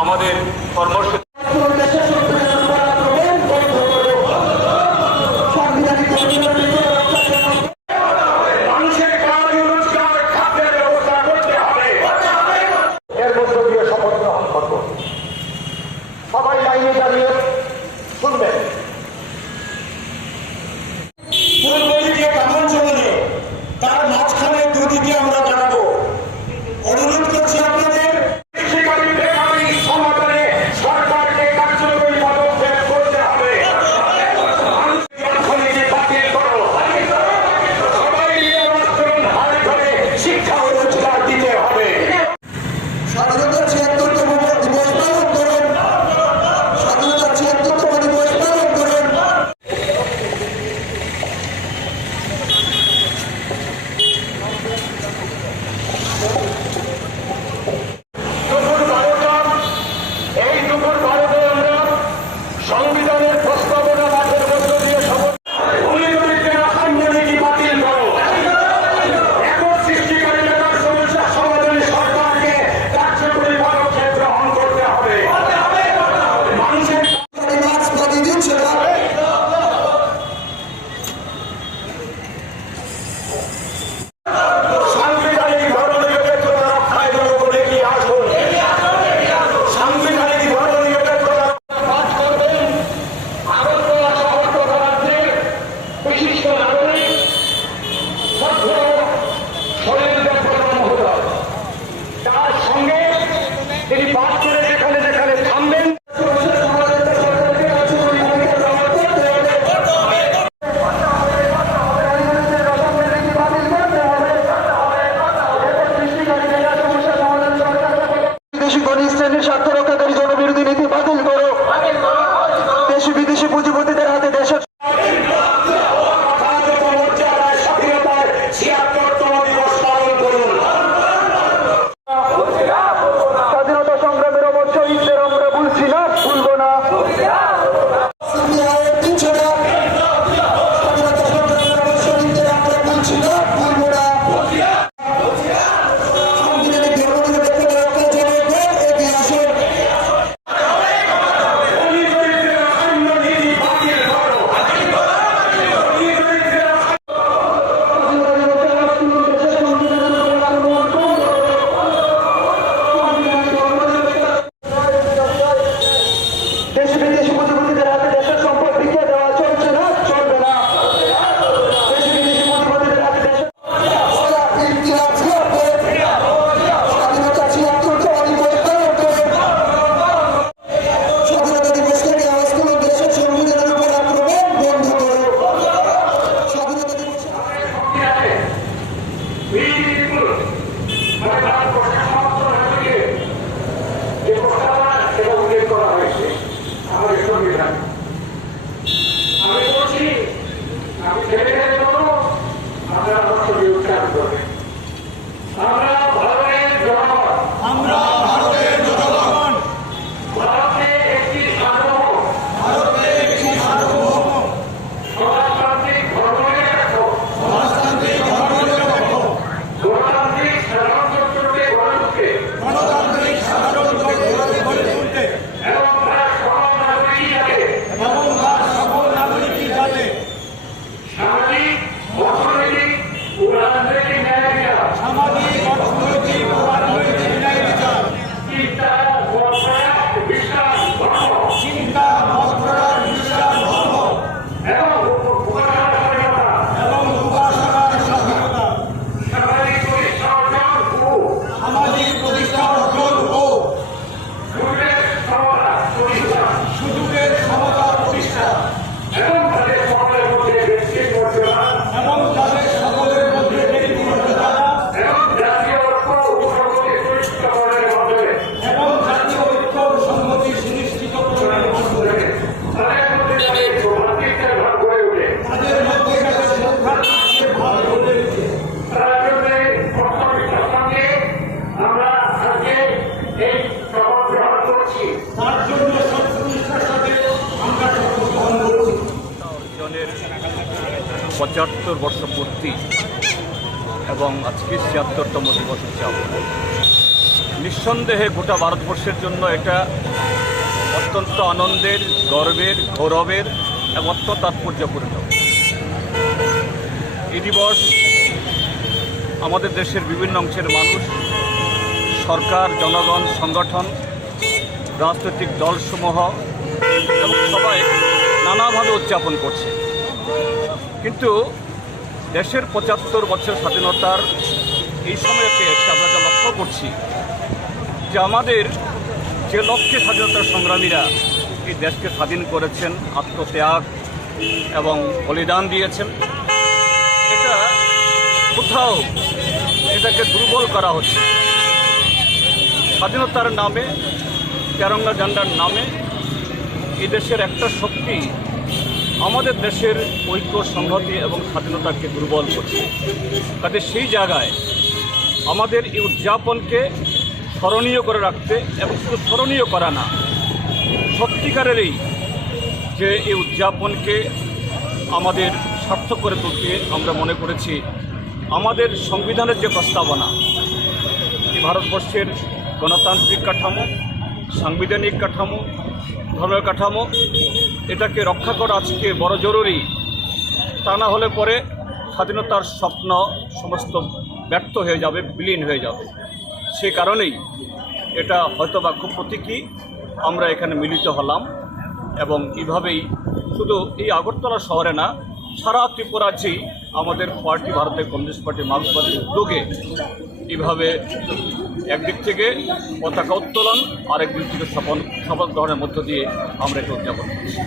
আমাদের কর্মসূচি সবাই লাইনে দাঁড়িয়ে শুনবেন। তার মাঝখানে দুদিকে আমরা দাঁড়াবো। অনুরোধ করছি আপনাদের সমাধানে সরকারকে কার্যকরী পদক্ষেপ করতে হবে। সবাই নিয়ে হাত ধরে শিক্ষা ও রোজগার দিতে হবে। স্বাধীনতার ৭৬তম দিবস পালন করুন। স্বাধীনতার ৭৬তম দিবস পালন করুন। এই দুপুর ১২টায় আমরা সংবিধানের প্রস্তাবনা পাঠের মধ্য দিয়ে সাংবিধানিক বাতিল করো। এখন সৃষ্টিকারী ব্যাপার সমস্যা সমাধানে সরকারকে কার্যকরী পদক্ষেপ গ্রহণ করতে হবে। মানুষের দিচ্ছে না। সাংবিধানিক ধর্মনিরপেক্ষতা রক্ষায় জনগণ এগিয়ে আসুন। সাংবিধানিক ধর্মনিরপেক্ষতা কাজ করবেন আগরতলা শহর রাজ্যের বিশিষ্ট নাগরিক শরীরেন্দ্র প্রধান মহোদয়। তার সঙ্গে তিনি বাদ করে যেখানে যেখানে থামবেন শ্রেণীর স্বার্থ রক্ষাকারী জনবিরোধী নীতি বাতিল করো। দেশি বিদেশি পুঁজিপতিদের হাতে দেশের স্বাধীনতার ৭৬তম দিবস পালন করুন। স্বাধীনতা সংগ্রামের অমর শহীদদের আমরা ভুলছি না, ভুলবো না। আমি বলছি আমি ছেলে আমরা ভারতের জনগণ, আমরা ভারতের জনগণ। ভারতে একটি সার্বভৌম সমাজতান্ত্রিক ধর্মনিরপেক্ষ গণতান্ত্রিক সাধারণতন্ত্রকে গড়ে তুলতে এবং তার সকল নাগরিক যাতে সামাজিক অর্থনৈতিক ও রাজনৈতিক ন্যায় বিচার চিন্তা বিশ্বাস ধর্ম এবং উপাসনার স্বাধীনতা সামাজিক প্রতিষ্ঠা অর্জন ও সুযোগের সমতা প্রতিষ্ঠা এবং তাদের সকলের মধ্যে ব্যক্তির মর্যাদা এবং জাতীয় ঐক্য ও সংহতি সুনিশ্চিত করার মাধ্যমে তাদের মধ্যে যাতে সৌভাগ্যের ভাব গড়ে ওঠে তার জন্য কর্তব্যের সঙ্গে আমরা আজকে এই শপথ গ্রহণ করছি। তার জন্য সত্যনিষ্ঠার সাথে আমরা শপথ গ্রহণ করছি। ৭৫ বর্ষ পূর্তি এবং আজকে ৭৬তম দিবস উদযাপন। নিঃসন্দেহে গোটা ভারতবর্ষের জন্য এটা অত্যন্ত আনন্দের, গর্বের, গৌরবের এবং অত্যন্ত তাৎপর্যপূর্ণ। এই দিবস আমাদের দেশের বিভিন্ন অংশের মানুষ, সরকার, জনগণ, সংগঠন, রাজনৈতিক দলসমূহ এবং সবাই নানাভাবে উদযাপন করছে। কিন্তু দেশের ৭৫ বছর স্বাধীনতার এই সময়কে এসে আমরা যা লক্ষ্য করছি যে আমাদের যে লক্ষ্যে স্বাধীনতার সংগ্রামীরা এই দেশকে স্বাধীন করেছেন, আত্মত্যাগ এবং বলিদান দিয়েছেন, এটা কোথাও এটাকে দুর্বল করা হচ্ছে। স্বাধীনতার নামে, তেরঙ্গা ঝান্ডার নামে এই দেশের একটা শক্তি আমাদের দেশের ঐক্য, সংহতি এবং স্বাধীনতাকে দুর্বল করছে। কাজে সেই জায়গায় আমাদের এই উদযাপনকে স্মরণীয় করে রাখতে এবং শুধু স্মরণীয় করা না, সত্যিকারেরই যে এই উদযাপনকে আমাদের সার্থক করে তুলতে আমরা মনে করেছি আমাদের সংবিধানের যে প্রস্তাবনা, এই ভারতবর্ষের গণতান্ত্রিক কাঠামো, সাংবিধানিক কাঠামো, ধর্মীয় কাঠামো, এটাকে রক্ষা করা আজকে বড় জরুরি। তা না হলে পরে স্বাধীনতার স্বপ্ন সমস্ত ব্যর্থ হয়ে যাবে, বিলীন হয়ে যাবে। সে কারণেই এটা হয়তোবা খুব প্রতীকী আমরা এখানে মিলিত হলাম এবং এইভাবেই শুধু এই আগরতলা শহরে না, সারা ত্রিপুরাজেই আমাদের পার্টি, ভারতের কমিউনিস্ট পার্টি, মার্ক্সবাদী উদ্যোগে এইভাবে একদিক থেকে পতাকা উত্তোলন, আরেক দিক থেকে শপথ গ্রহণের মধ্য দিয়ে আমরা এটা উদযাপন করছি।